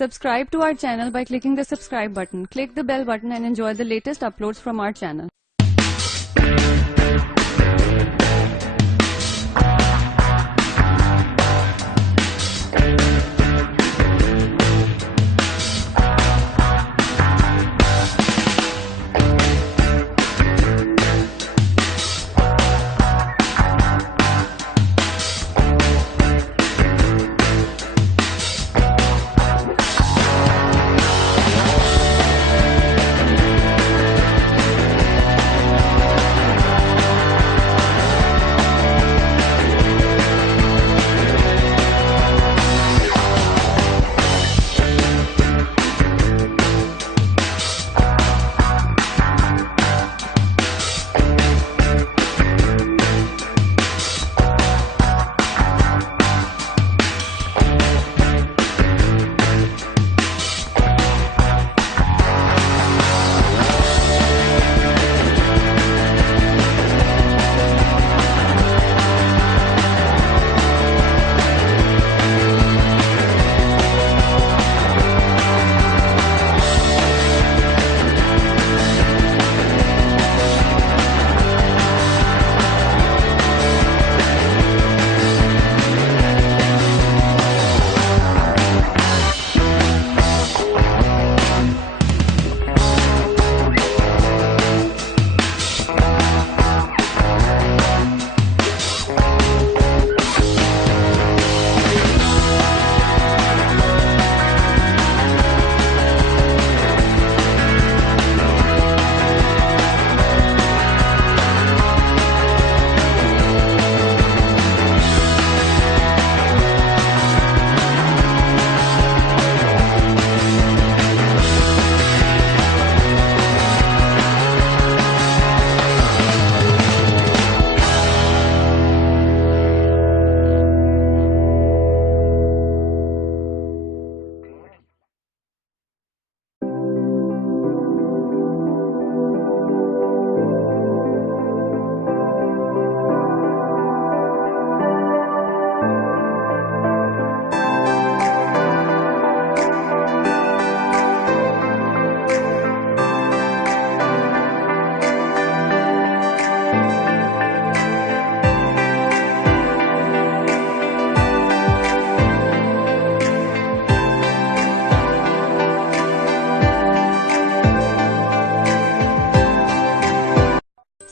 Subscribe to our channel by clicking the subscribe button. Click the bell button and enjoy the latest uploads from our channel.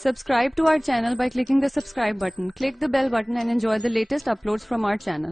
Subscribe to our channel by clicking the subscribe button. Click the bell button and enjoy the latest uploads from our channel.